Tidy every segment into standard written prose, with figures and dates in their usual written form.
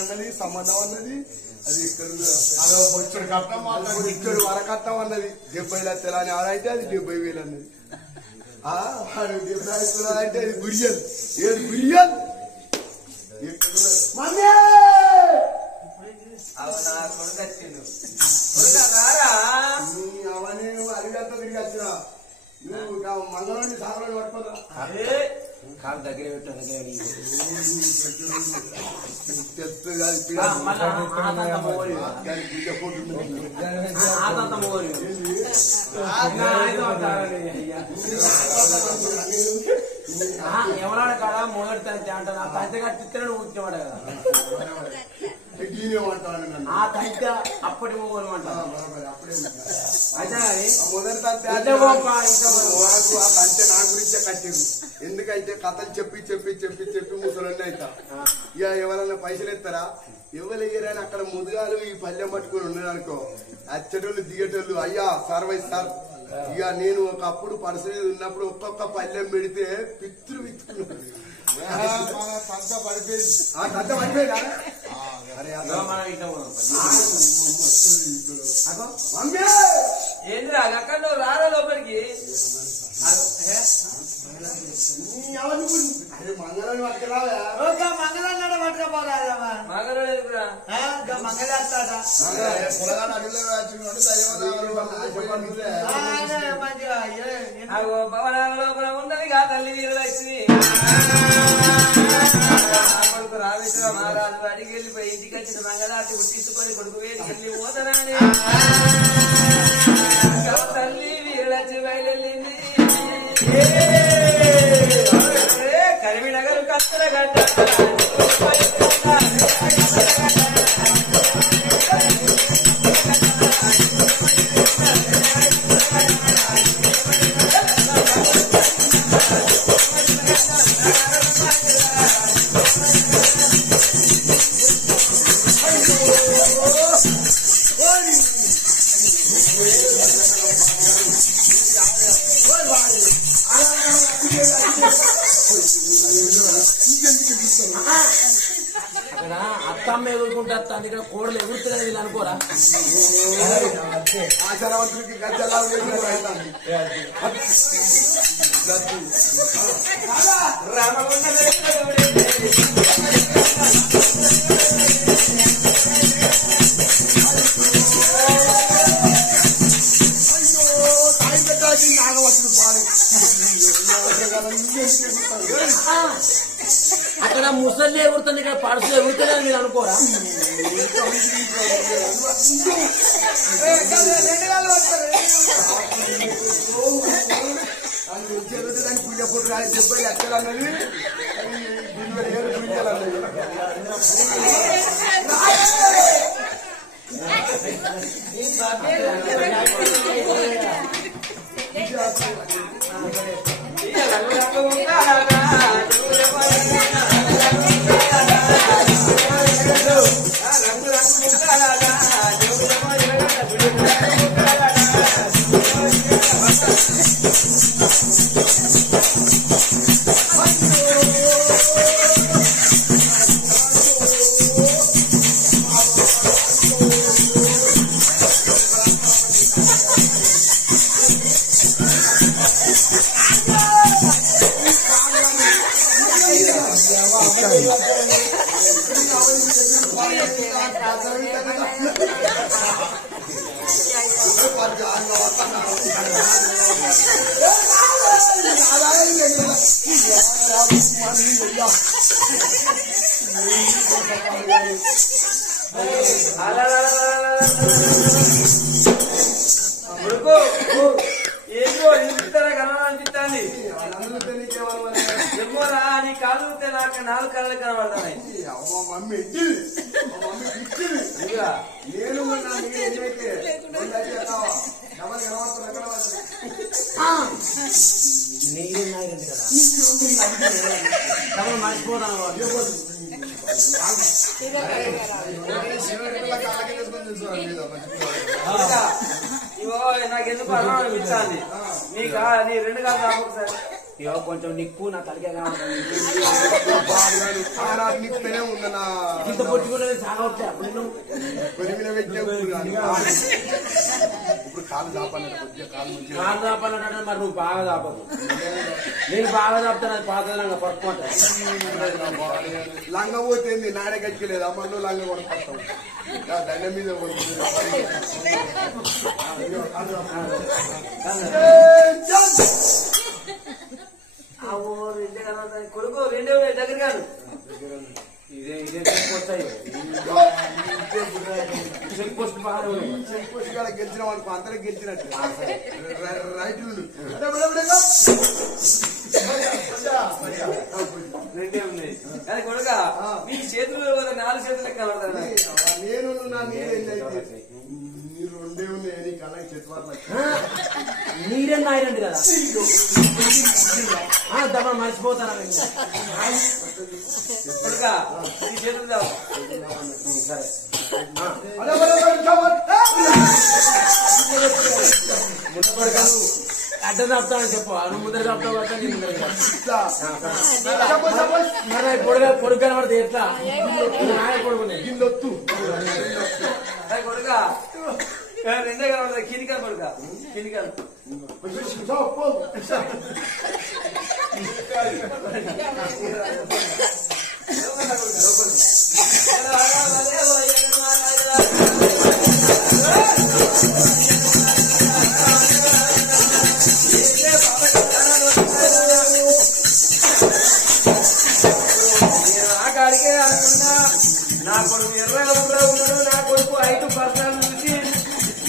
అన్నది సంబంధం అన్నది అది ఇక్కడ బొచ్చుడు కట్టం బొచ్చుడు వరకట్టం అన్నది 70 లక్షలు అని ఆడైతే అది 70,000 అన్నది. 70 అంటే అది బిలియన్ 7 బిలియన్ అవన్నీ అడిగంతా తిరిగి వచ్చిన నువ్వు మంగళవాడిని సాగరాన్ని పట్టుకోదా కాలు దగ్గర పెట్టాను ఎవరాడ కాడ మొదటి తంతి అంటాను ఆ తంతి కట్టిస్తేనే ఊర్చేవాడు కదా ఆ తంతి అప్పటి మొగలు అంటారు. మొదటి తంతి ఆ తంతి నా గురించే కట్టిరు. ఎందుకంటే కథలు చెప్పి చెప్పి చెప్పి చెప్పి ముసలన్నీ అవుతా ఇక ఎవరన్నా పైసలు ఎత్తారా ఎవరు ఎయ్యరని అక్కడ ముదుగాలు ఈ పల్లెం పట్టుకుని ఉన్నారనుకో అచ్చటోళ్ళు దిగేటోళ్ళు అయ్యా సర్వైస్ సార్ ఇక నేను ఒకప్పుడు పరిస్థితి ఉన్నప్పుడు ఒక్కొక్క పల్లెం పెడితే పిత్తులు విత్తుకున్నాడు పడిపోయిందా ఏంద్రా అక్కడ నువ్వు రారా లోపలికి మంగళని పట్టుకురావా మంగళన్నాడు పట్టుకపోరాదమ్మా మంగళేస్తాడా భవనాల లోపల ఉన్నది కా తల్లి వీరలక్ష్మి కొడుకు రామేశ్వర మహారాజు అడిగి వెళ్ళిపోయి ఇంటికి వచ్చిన మంగళాతి ఉట్టించుకొని కొడుకు వేసుకెళ్ళి పోతనాని తల్లి వీరలక్ష్మి బయలుదేరింది. కరిమినగరు కత్తెరగడ్డ అక్కడ అత్తమ్మ ఎదుర్కొంటే అత్త ఇక్కడ కోడలు ఎగురుతుంది వీళ్ళు అనుకోరా ఆచారవంతులకి గజ్జలా అక్కడ ముసలి ఎగురుతుంది ఇక్కడ పడుసు ఎగురుతుంది మీరు అనుకోరా దాన్ని పూజ పుట్టు రాయి 70 లక్షలు అన్నది 20,000 పూజలు అన్నది ఏమో ఇంతర కనబడిపిస్తాంది ఏమోరా నీ కాళ్ళు నాకు 4 కళ్ళు కనబడతాయి మమ్మీ నేను మర్చిపోతాను ఇవో నాకెందుకు అర్థం అనిపిస్తుంది నీ 2 కాళ్ళు ఒకసారి ఇవో కొంచెం నిప్పు నా తలకే నిప్పునే ఉంది నా ఇంత పొట్టుకుంటే సాగవట్లే అప్పుడు నేను పెరిగిన వ్యక్తి ఇప్పుడు కాలు దాపాలంటే కొద్దిగా కాలు దాపాలంటే మరి నువ్వు బాగా దాపదు నేను బాగా దాపుతాను అది పాతలంగా పట్టుకుంటా లంగ పోతుంది నాడే గట్టిలేదు అమ్మ నువ్వు లంగ కొనుక్కొస్తావు దండ మీద కొడుకు రెండే దగ్గర కాదు ఇదే ఇదే వస్తాయి చెక్ పోస్ట్ బాగా చెక్ పోస్ట్ కాడ గెలిచిన వాళ్ళకు అందరికి గెలిచినట్టు రైట్ రెండే ఉన్నాయి కానీ కొడుక మీ చేతులు 4 చేతులు లెక్క నేను రెండే ఉన్నాయి నీకు అలా చెత్త నీరే నాయనండి కదా దమ మర్చిపోతాను కొడుక ఈ చేతులు సరే అడ్డ చెప్తానని చెప్పు నువ్వు ముందర చెప్తావు పొడుగు కనబడితే ఎట్లా పొడుగునే కిందొత్తు కొడుక రెండే కనబడతా కినికాలు కొడుక కినికాలు నా కొడుకు ఎర్రగా ఉన్నాడు నా కొడుకు 5% నుంచి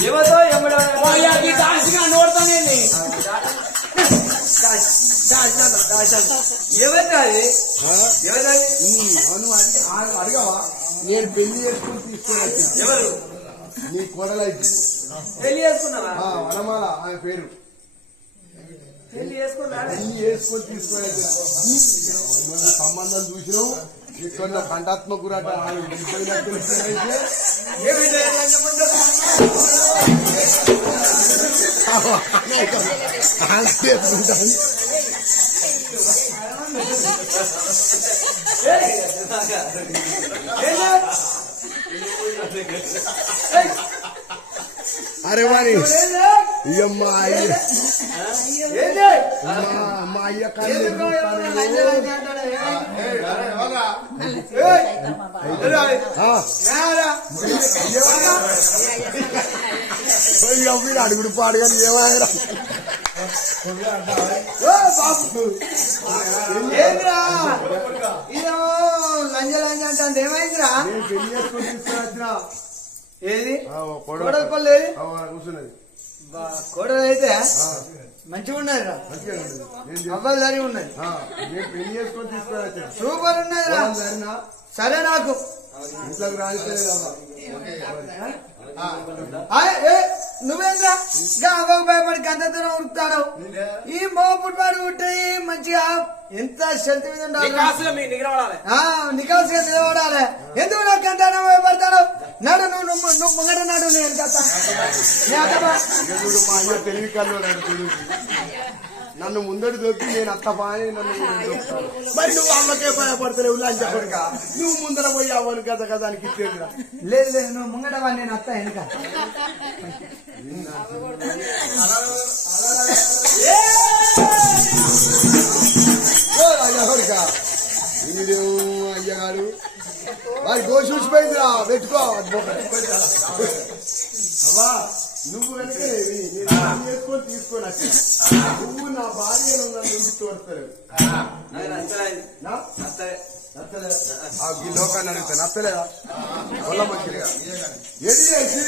ఎవతో నోడతానండి ఎవరి అడగవా నేను పెళ్లి చేసుకుని తీసుకుని ఎవరు నీ కొడలైతే పెళ్లి చేసుకున్నావా వనమాల ఆయన పేరు పెళ్లి చేసుకున్నా పెళ్లి చేసుకొని తీసుకుని సంబంధం చూసినావు ఇక్కడ కంఠాత్మకురాట అరే మరి అమ్మా మా అయ్య అడుగుడు పాడు కానీ ఏమైనా లంజ లంజ అంటే ఏమైందిరా పెళ్లి చేసుకొని తీసుకురా ఏది కోడలు పల్లేది కూర్చున్నది కోడలు అయితే మంచిగా ఉన్నది రా అవ్వలు సరి ఉన్నది నేను పెళ్లి చేసుకొని తీసుకురా సూపర్ ఉన్నది రా సరే నాకు ఇంట్లోకి రానిలేదు నువ్వేంద్రా అవ్వకు భయపడి గంట దూరం ఉరుకుతాడు ఈ మోపుట్వాడు ఉంటే మంచిగా ఎంత శక్తి మీద ఉండాలి నికాల్సిగా నిలబడాలి ఎందుకు నాకు గంట భయపడతాడు నాడు నువ్వు ముంగట నాడు నేను మా అయ్య తెలివి కళ్ళు నన్ను ముందడు దొరికి నేను అత్త బాని నన్ను మరి నువ్వు అమ్మకే భయపడతావు లంచ కొడుక నువ్వు ముందర పోయి అవ్వను కదా కదా అని ఇచ్చేదిరా లేదు లేదు నువ్వు ముంగట వాడిని నేను అత్త వెనుక అయ్యగారు వారి గోసి చూసిపోయిందిరా పెట్టుకో అమ్మా నువ్వు వెనకే చేసుకొని తీసుకొని వచ్చి నువ్వు నా భార్య ఇంటికి తోడతారు ఈ లోకాన్ని అడుగుతాను నచ్చలేదా వల్ల మంచిగా ఎది చేసి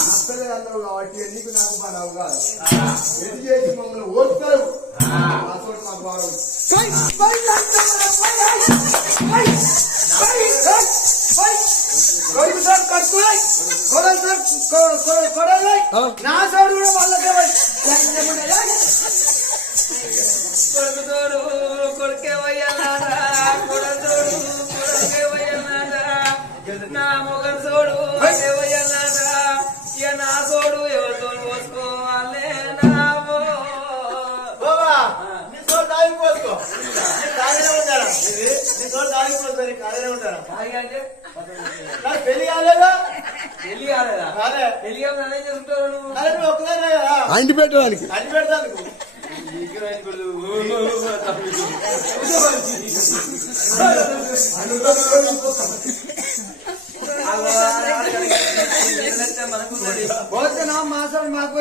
నచ్చలేదు అన్నావు కాబట్టి నీకు నాకు బాగా కాదు ఎది చేసి మమ్మల్ని ఓడుతారు మాకు బాగా నా సోడు కూడా వాళ్ళకే కొడుకుతోడు కొడుకే వయ్యన్నాడా కొడతోడు కొడుకే వయ్యన్నాడా నా మొగన్ సోడు వయ్యన్నాడా ఇక నా సోడు ఎవరితో పోసుకోవాలే నావో బాబా నీ సోడు పెళ్లి కాలేనే ఉంటారా ఖాళీగా అంటే నాకు పెళ్లి కాలేదా పెళ్లి కాలేదా కాలే పెళ్లి కాదు ఏం చేస్తుంటావు నువ్వు అరే నువ్వు ఒక్కదానే కదా అంటి పెట్టడానికి అన్ని పెడతాను పోతున్నా మాసం మాకు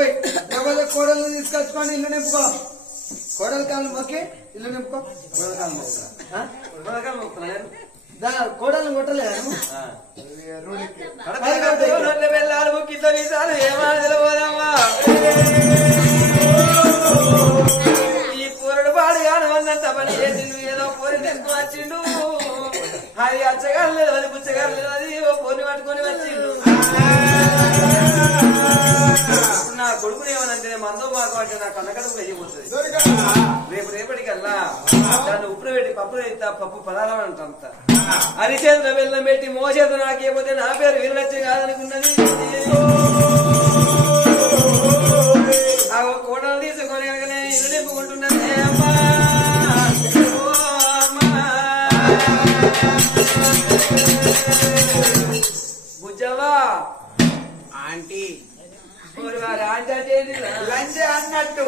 ఎవరి కోడలు తీసుకొచ్చుకొని ఇల్లు నింపుకో కోడల కాళ్ళు మొక్కి ఇల్లు నింపుకో కోడలు కొట్టలేదు వెళ్ళాలి కింద వీసాలు ఏమాదిలో పోదామా ఈ పూరడు పాడుగాను అన్నంత పని చేసిండు ఏదో పూరి తీసుకువచ్చిండు అది అచ్చగాలేదు అది పుచ్చగాలేదు అది ఓ పూర్ణి పట్టుకొని వచ్చిండు నా కొడుకుని ఏమనంటే మందో మాకు అంటే నా కన్నకడుపు అయిపోతుంది రేపటికల్లా దాన్ని ఉప్పున పెట్టి పప్పు ఎత్తా పప్పు పదార్థం అంట అరిచేతుల వెళ్ళం పెట్టి మోసేత నాకేపోతే నా పేరు వీరలక్ష్మి కాదనుకున్నది ఆ కోటలు తీసుకొని కనుకనే ఇల్లు నింపుకుంటున్నది అమ్మా బుజ్జవ్వా ఆంటీ లంచ్ అన్నట్టు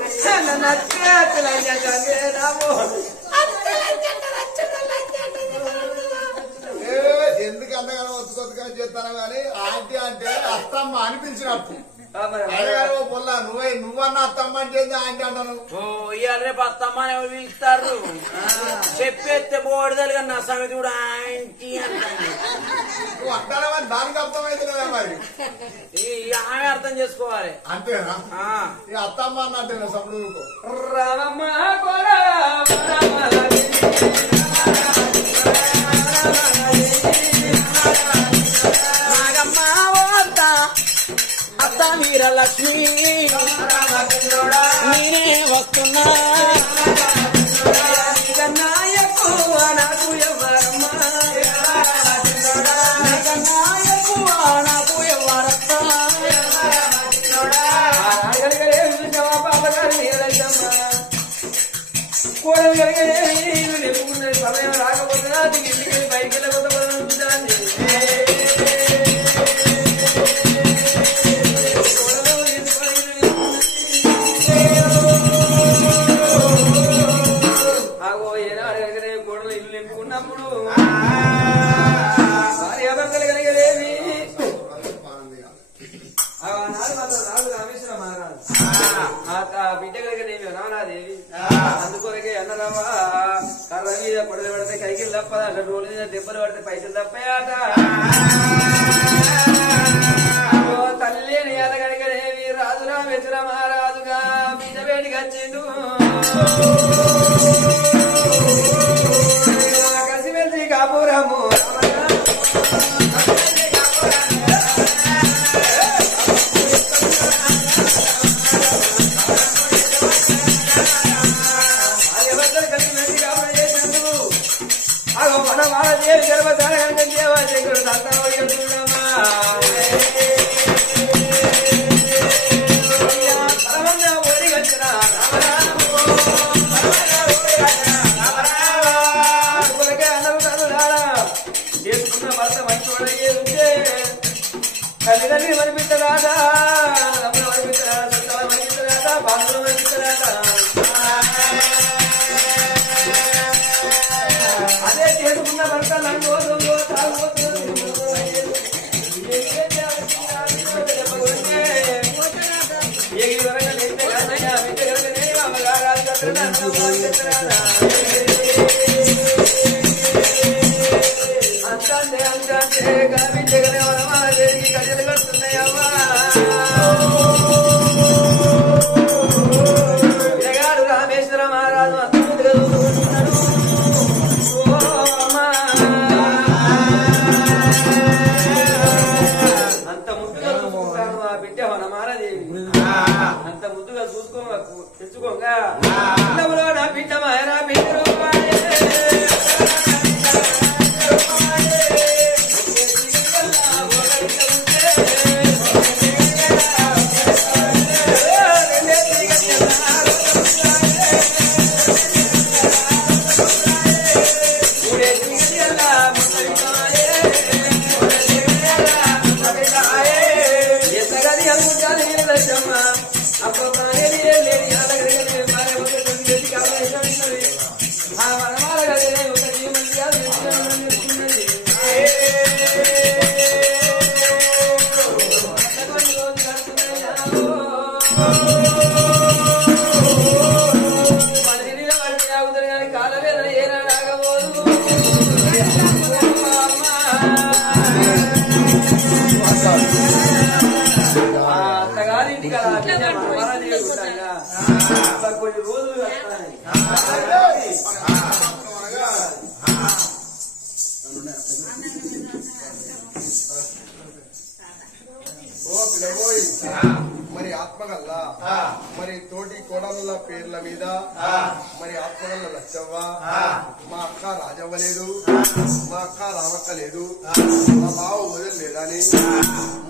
ఎందుకు అంతగానో వచ్చుకొచ్చుగా చేస్తాను కానీ ఆంటీ అంటే అత్తమ్మ అనిపించినట్టు పొల్లా నువ్వన్న అత్తమ్మ అంటే ఆంటీ అంటాను ఇవాళ రేపు అత్తమ్మని ఎవరు పిలుస్తారు చెప్పేస్తే బోడదలుగా నా సంగతి కూడా ఆంటీ అంటాను నువ్వు అంటారా మరి దానికి అర్థమైతే కదా మరి ఆమె అర్థం చేసుకోవాలి అంతేనా ఇక అత్తమ్మ అన్నట్టేనా సప్పుడు రామమ్మ నాగమ్మ అత్త వీరలక్ష్మి నేనే వస్తున్నా నాకు ఎవరమ్మా నాకు ఎవరత్తా కోడలు కలిగే సమయం రాకపోతే ఇంటికి బయటికి వెళ్ళకపోతే ఆగో ఏనాడు కలిగిన కోడలు ఇల్లు నింపుకున్నప్పుడు భార్యాభర్తలు కలిగేవి రాజు రామేశ్వర మహారాజు బిడ్డ కలిగినేవి రామనాదేవి అందుకొరకే అన్నరావా కర్ర మీద పొడలు పడితే కైకిలు తప్పదా అట్లా రోడ్ల మీద దెబ్బలు పడితే పైసలు తప్పయాట తల్లి ఎద కనుకనేవి రాజు రామేశ్వర మహారాజుగా బిడ్డ వేడికి వచ్చిండు కసిమెలిసి కాపురము మన వాళ్ళ గర్భధారణ దేవాశంకరుడు సంతానమా ఓడి వచ్చిన చేసుకున్న భర్త మంచి ఉంటే తల్లిదండ్రి మనిపించరాదా తమ్ముడు మనిపించరాదా చుట్టాలు మనిపించరాదా బాధలు మనిపించరాదా అదే చేసుకున్న భర్త నంగో అంతే అంతే కనిపించగలే వరమాదేవికి గజలు కడుతున్నాయమ్మా వినగాడు రామేశ్వర మహారాజు అంత ముందుగా చూస్తున్నాడు అంత ముద్దుగా చూసుకుంటాను ఆ బిడ్డ వనమాలదేవి అంత ముద్దుగా తెచ్చుకోగా నా బిడ్డ మాయరా బిడ్డ కొన్ని రోజులు వస్తాయి. ఓ పిలవోయ్ మరి ఆత్మగల్లా మరి తోటి కోడళ్ళ పేర్ల మీద మరి ఆత్మగల్ల లచ్చవ్వ మా అక్క రాజవ్వ లేదు, మా అక్క రామక్క లేదు, మా బావ వదలలేదని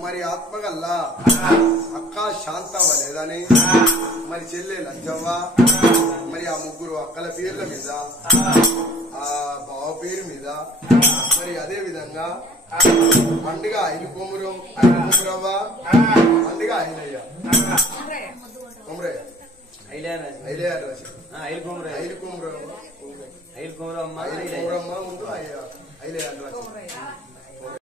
మరి ఆత్మగల్లా అక్క శాంతవ్వ లేదని మరి చెల్లె లచ్చవ్వ మరి ఆ ముగ్గురు అక్కల పేర్ల మీద ఆ బావ పేరు మీద మరి అదే విధంగా పండుగ ఐదు కొమురవ్వ పండుగ ఐలయ్య కొమరయ్య ఐదు కొమరమ్మ ముందు ఐలయ్య